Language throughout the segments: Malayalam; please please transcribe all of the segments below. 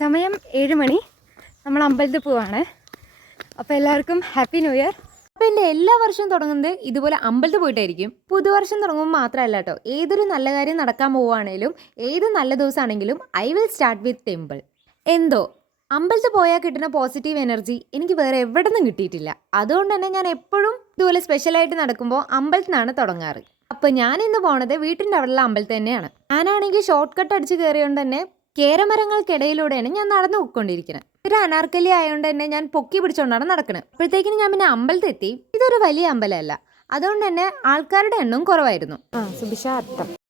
സമയം 7 മണി. നമ്മൾ അമ്പലത്തിൽ പോവാണ്. അപ്പോൾ എല്ലാവർക്കും ഹാപ്പി ന്യൂ ഇയർ. അപ്പോൾ എൻ്റെ എല്ലാ വർഷവും തുടങ്ങുന്നത് ഇതുപോലെ അമ്പലത്തിൽ പോയിട്ടായിരിക്കും. പുതുവർഷം തുടങ്ങുമ്പോൾ മാത്രമല്ല കേട്ടോ, ഏതൊരു നല്ല കാര്യം നടക്കാൻ പോവുകയാണെങ്കിലും ഏത് നല്ല ദിവസമാണെങ്കിലും I will start with temple. എന്തോ അമ്പലത്തിൽ പോയാൽ കിട്ടുന്ന പോസിറ്റീവ് എനർജി എനിക്ക് വേറെ എവിടെ നിന്നും കിട്ടിയിട്ടില്ല. അതുകൊണ്ട് തന്നെ ഞാൻ എപ്പോഴും ഇതുപോലെ സ്പെഷ്യലായിട്ട് നടക്കുമ്പോൾ അമ്പലത്തിൽ നിന്നാണ് തുടങ്ങാറ്. അപ്പോൾ ഞാൻ ഇന്ന് പോണത് വീട്ടിൻ്റെ അവിടെയുള്ള അമ്പലത്തിൽ തന്നെയാണ്. ഞാനാണെങ്കിൽ ഷോർട്ട് കട്ട് അടിച്ച് കയറിയോണ്ട് തന്നെ കേരമരങ്ങൾക്കിടയിലൂടെയാണ് ഞാൻ നടന്നു പോയിക്കൊണ്ടിരിക്കുന്നത്. ഒരു അനാർക്കലി ആയതുകൊണ്ട് തന്നെ ഞാൻ പൊക്കി പിടിച്ചുകൊണ്ടാണ് നടക്കുന്നത്. അപ്പോഴത്തേക്കിനും ഞാൻ പിന്നെ അമ്പലത്തെത്തി. ഇതൊരു വലിയ അമ്പലമല്ല, അതുകൊണ്ട് തന്നെ ആൾക്കാരുടെ എണ്ണവും കുറവായിരുന്നു.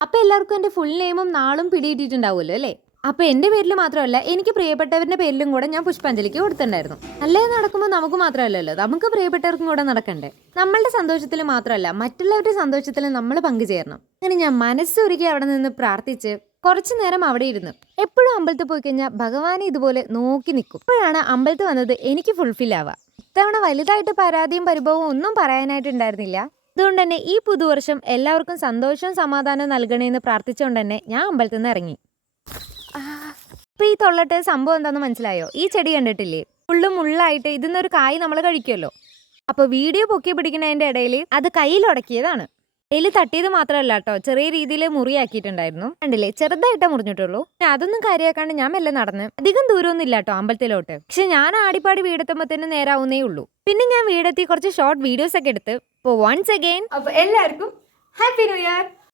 അപ്പോൾ എല്ലാവർക്കും എൻ്റെ ഫുൾ നെയിമും നാളും പിടിയിട്ടിട്ടുണ്ടാവുമല്ലോ അല്ലേ? അപ്പോൾ എൻ്റെ പേരിൽ മാത്രമല്ല, എനിക്ക് പ്രിയപ്പെട്ടവരുടെ പേരിലും കൂടെ ഞാൻ പുഷ്പാഞ്ജലിക്ക് കൊടുത്തിട്ടുണ്ടായിരുന്നു. നല്ലത് നടക്കുമ്പോൾ നമുക്ക് മാത്രമല്ലല്ലോ, നമുക്ക് പ്രിയപ്പെട്ടവർക്കും കൂടെ നടക്കണ്ടേ. നമ്മളുടെ സന്തോഷത്തിൽ മാത്രമല്ല മറ്റുള്ളവരുടെ സന്തോഷത്തിൽ നമ്മൾ പങ്കുചേരണം. അങ്ങനെ ഞാൻ മനസ്സൊരുക്കി അവിടെ നിന്ന് പ്രാർത്ഥിച്ച് കുറച്ചു നേരം അവിടെ ഇരുന്നു. എപ്പോഴും അമ്പലത്തിൽ പോയി കഴിഞ്ഞാൽ ഭഗവാനെ ഇതുപോലെ നോക്കി നിൽക്കും. ഇപ്പോഴാണ് അമ്പലത്തിൽ വന്നത് എനിക്ക് ഫുൾഫിൽ ആവുക. ഇത്തവണ വലുതായിട്ട് പരാതിയും പരിഭവവും ഒന്നും പറയാനായിട്ടുണ്ടായിരുന്നില്ല. അതുകൊണ്ട് തന്നെ ഈ പുതുവർഷം എല്ലാവർക്കും സന്തോഷവും സമാധാനവും നൽകണേന്ന് പ്രാർത്ഥിച്ചുകൊണ്ട് തന്നെ ഞാൻ അമ്പലത്തിൽ നിന്ന് ഇറങ്ങി. അപ്പോൾ ഈ തൊള്ളട്ട് സംഭവം എന്താണെന്ന് മനസ്സിലായോ? ഈ ചെടി കണ്ടിട്ടില്ലേ? ഫുള്ളും മുള്ളായിട്ട് ഇതിന്നൊരു കായ് നമ്മൾ കഴിക്കുമല്ലോ. അപ്പോൾ വീഡിയോ പൊക്കി പിടിക്കുന്നതിൻ്റെ ഇടയിൽ അത് കയ്യിൽ ഉടക്കിയതാണ്. കയ്യിൽ തട്ടിയത് മാത്രമല്ല കേട്ടോ, ചെറിയ രീതിയിൽ മുറിയാക്കിയിട്ടുണ്ടായിരുന്നു. കണ്ടില്ലേ, ചെറുതായിട്ടേ മുറിഞ്ഞിട്ടുള്ളൂ. അതൊന്നും കാര്യമാക്കാണ്ട് ഞാൻ മെല്ലെ നടന്ന് അധികം ദൂരമൊന്നും ഇല്ല കേട്ടോ അമ്പലത്തിലോട്ട്. പക്ഷെ ഞാൻ ആടിപ്പാടി വീടെത്തുമ്പോഴത്തേനും നേരാവുന്നേ ഉള്ളൂ. പിന്നെ ഞാൻ വീടെത്തി കുറച്ച് ഷോർട്ട് വീഡിയോസ് ഒക്കെ എടുത്ത്. അപ്പോൾ വൺസ് അഗെയിൻ അപ്പോൾ എല്ലാവർക്കും ഹാപ്പി ന്യൂ ഇയർ.